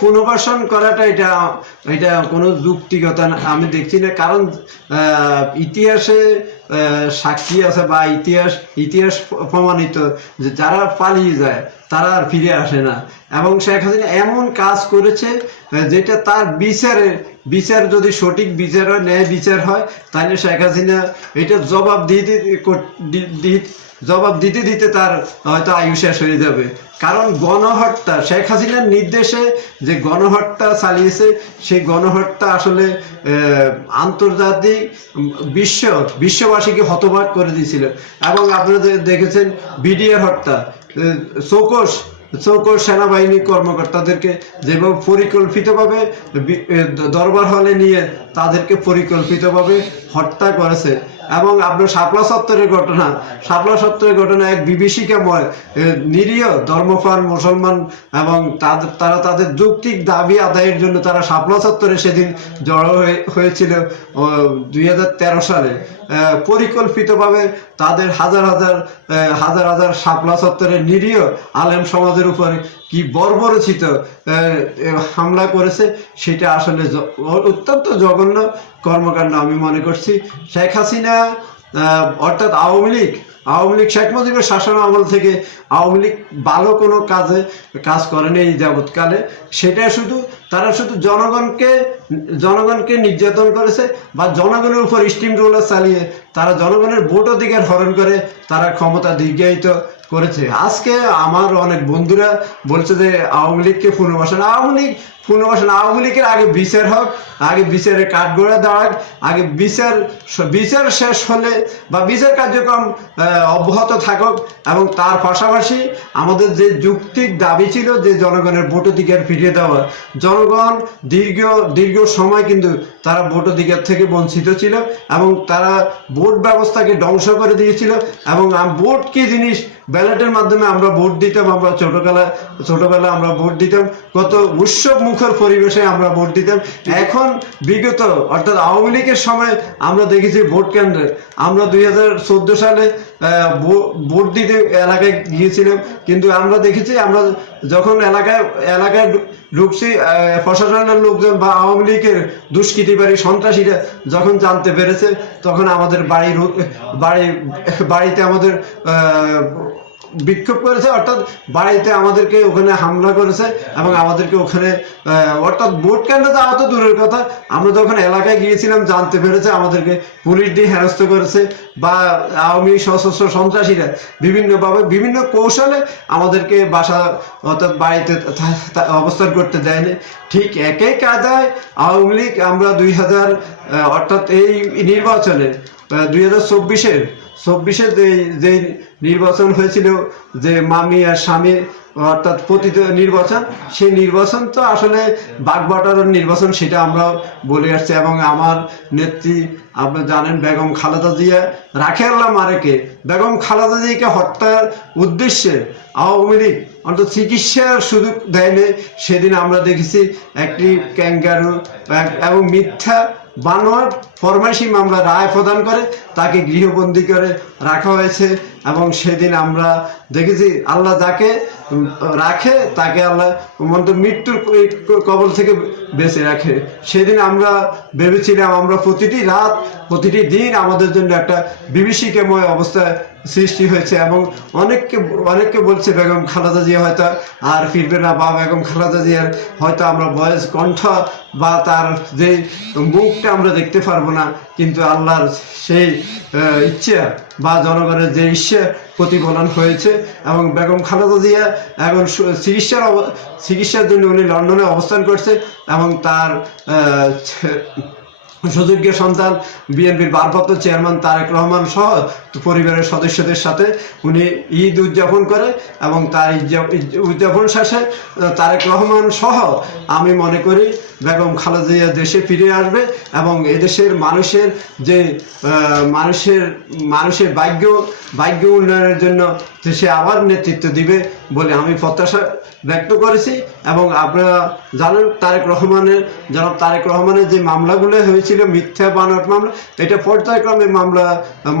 পুনর্বাসন করাটা এটা এটা কোনো যুক্তিগত আমি দেখছি না, কারণ ইতিহাসে সাক্ষী আছে বা ইতিহাস ইতিহাস প্রমাণিত যে যারা পালিয়ে যায়, তারা আর ফিরে আসে না। এবং শেখ হাসিনা এমন কাজ করেছে যেটা তার বিচারের বিচার যদি সঠিক বিচার হয় ন্যায় বিচার হয় তাহলে শেখ হাসিনা এটা জবাব দিতে জবাব দিতে দিতে তার হয়তো আয়ু শেষ হয়ে যাবে। কারণ গণহত্যা শেখ হাসিনার নির্দেশে যে গণহত্যা চালিয়েছে সেই গণহত্যা আসলে আন্তর্জাতিক বিশ্ব বিশ্ববাসীকে হতবাক করে দিয়েছিল। এবং আপনারা যে দেখেছেন বিডিআর হত্যা আহ, চৌকস সেনাবাহিনী কর্মকর্তাদেরকে যেভাবে পরিকল্পিতভাবে দরবার হলে নিয়ে তাদেরকে পরিকল্পিতভাবে হত্যা করেছে। এবং আপনার শাপলা সত্তরের ঘটনা। শাপলা সত্তরের ঘটনা এক বিভীষিকাময় নিরীহ ধর্মপ্রাণ মুসলমান এবং তাদের তারা তাদের যৌক্তিক দাবি আদায়ের জন্য তারা শাপলা সত্তরে সেদিন জড়ো হয়ে- হয়েছিল দুই হাজার তেরো সালে। পরিকল্পিতভাবে তাদের হাজার হাজার হাজার হাজার শাপলা সত্তরের নিরীহ আলেম সমাজের উপরে কি বর্বরচিত হামলা করেছে, সেটা আসলে অত্যন্ত জঘন্য কর্মকাণ্ড আমি মনে করছি। শেখ হাসিনা অর্থাৎ আওয়ামী লীগ আওয়ামী লীগ, শেখ মুজিবের শাসন আমল থেকে আওয়ামী লীগ ভালো কোনো কাজে কাজ করেনি এই যাবৎকালে। সেটা শুধু, তারা শুধু জনগণকে জনগণকে নির্যাতন করেছে বা জনগণের উপর স্টিম রোলার চালিয়ে তারা জনগণের ভোট অধিকার হরণ করে, তারা ক্ষমতা দীর্ঘায়িত করেছে। আজকে আমার অনেক বন্ধুরা বলছে যে আওয়ামী লীগকে পুনর্বাসন, আওয়ামী লীগ পুনর্বাসন, আওয়ামী লীগের আগে বিচার হোক, আগে বিচারের কাঠগড়া দাঁড়াক আগে বিচার বিচার শেষ হলে বা বিচার কার্যক্রম অব্যাহত থাকুক এবং তার পাশাপাশি আমাদের যে যুক্তিক দাবি ছিল যে জনগণের ভোট অধিকার ফিরিয়ে দেওয়া, জনগণ দীর্ঘ দীর্ঘ সময় কিন্তু তারা ভোট অধিকার থেকে বঞ্চিত ছিল এবং তারা ভোট ব্যবস্থাকে ধ্বংস করে দিয়েছিল এবং ভোট কি জিনিস ব্যালটের মাধ্যমে আমরা ভোট দিতাম, আমরা ছোটবেলা ছোটবেলা আমরা ভোট দিতাম, কত উৎসব মুখর পরিবেশে আমরা ভোট দিতাম। এখন বিগত, অর্থাৎ আওয়ামী লীগের সময় আমরা দেখেছি ভোট কেন্দ্রে। আমরা দুই হাজার চোদ্দ সালে ভোট দিতে এলাকায় গিয়েছিলাম, কিন্তু আমরা দেখেছি আমরা যখন এলাকায় এলাকায় ঢুকছি প্রশাসনের লোকজন বা আওয়ামী লীগের দুষ্কৃতিকারী সন্ত্রাসীরা যখন জানতে পেরেছে, তখন আমাদের বাড়ির বাড়ি বাড়িতে আমাদের বিক্ষোভ করেছে, অর্থাৎ বাড়িতে আমাদেরকে ওখানে হামলা করেছে এবং আমাদেরকে ওখানে অর্থাৎ ভোট কেন্দ্র যাওয়া তো দূরের কথা। আমরা যখন এলাকায় গিয়েছিলাম, জানতে পেরেছে আমাদেরকে পুলিশ দিয়ে হেনস্থ করেছে বা আওয়ামী সশস্ত্র সন্ত্রাসীরা বিভিন্নভাবে বিভিন্ন কৌশলে আমাদেরকে বাসা, অর্থাৎ বাড়িতে অবস্থান করতে দেয়নি। ঠিক একই কায়দায় আওয়ামী লীগ আমরা দুই হাজার অর্থাৎ এই নির্বাচনে দুই হাজার চব্বিশের চব্বিশে যে যে নির্বাচন হয়েছিল যে মামি আর স্বামী অর্থাৎ পতিত নির্বাচন, সেই নির্বাচন তো আসলে বাগবাটার নির্বাচন, সেটা আমরা বলে আসছি। এবং আমার নেত্রী, আপনি জানেন, বেগম খালেদা জিয়া রাখে আল্লাহ মারেকে, বেগম খালেদা জিয়াকে হত্যার উদ্দেশ্যে আওয়ামী লীগ অন্তত চিকিৎসার সুযোগ দেয়নি। সেদিন আমরা দেখেছি একটি ক্যাঙ্গারু এবং মিথ্যা বানোয়ার ফরমাইশি মামলা রায় প্রদান করে, তাকে গৃহবন্দী করে রাখা হয়েছে। এবং সেদিন আমরা দেখেছি আল্লাহ যাকে রাখে, তাকে আল্লাহ মন্ত মৃত্যুর কবল থেকে বেঁচে রাখে। সেদিন আমরা ভেবেছিলাম, আমরা প্রতিটি রাত, প্রতিটি দিন আমাদের জন্য একটা বিভীষিকাময় অবস্থায় সৃষ্টি হয়েছে এবং অনেককে অনেককে বলছে, বেগম খালেদা জিয়া হয়তো আর ফিরবে না বা বেগম খালেদা জিয়ার হয়তো আমরা বয়স, কণ্ঠ বা তার যে মুখটা আমরা দেখতে পারব না। কিন্তু আল্লাহর সেই ইচ্ছা বা জনগণের যে ইচ্ছা প্রতিফলন হয়েছে এবং বেগম খালেদা জিয়া এখন চিকিৎসার চিকিৎসার জন্য উনি লন্ডনে অবস্থান করছে এবং তার সুযোগ্য সন্তান, বিএনপির ভারপ্রাপ্ত চেয়ারম্যান তারেক রহমান সহ পরিবারের সদস্যদের সাথে উনি ঈদ উদযাপন করে এবং তার উদযাপন শেষে তারেক রহমান সহ আমি মনে করি বেগম খালেদা দেশে ফিরে আসবে এবং এদেশের মানুষের যে মানুষের মানুষের ভাগ্য ভাগ্য উন্নয়নের জন্য দেশে আবার নেতৃত্ব দিবে। বলে আমি প্রত্যাশা ব্যক্ত করেছি এবং আপনারা জানেন তারেক রহমানের, জনাব তারেক রহমানের যে মামলাগুলো হয়েছিল, মিথ্যা বানোয়াট মামলা, এটা পর্যায়ক্রমে মামলা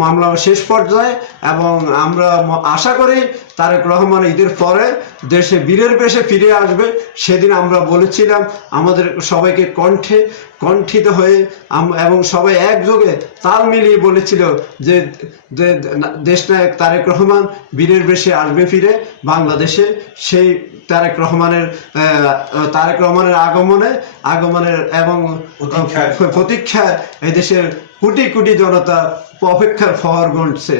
মামলা শেষ পর্যায়ে এবং আমরা আশা করি তারেক রহমান ঈদের পরে দেশে বীরের বেশে ফিরে আসবে। সেদিন আমরা বলেছিলাম, আমাদের সবাইকে কণ্ঠে কণ্ঠিত হয়ে এবং সবাই একযোগে তাল মিলিয়ে বলেছিল যে দেশনায়ক তারেক রহমান বীরের বেশে আসবে ফিরে বাংলাদেশে সেই তারেক রহমানের তারেক রহমানের আগমনে আগমনের এবং প্রতীক্ষায়। প্রতীক্ষায় এই দেশের কোটি কোটি জনতা অপেক্ষার ফহর গুনছে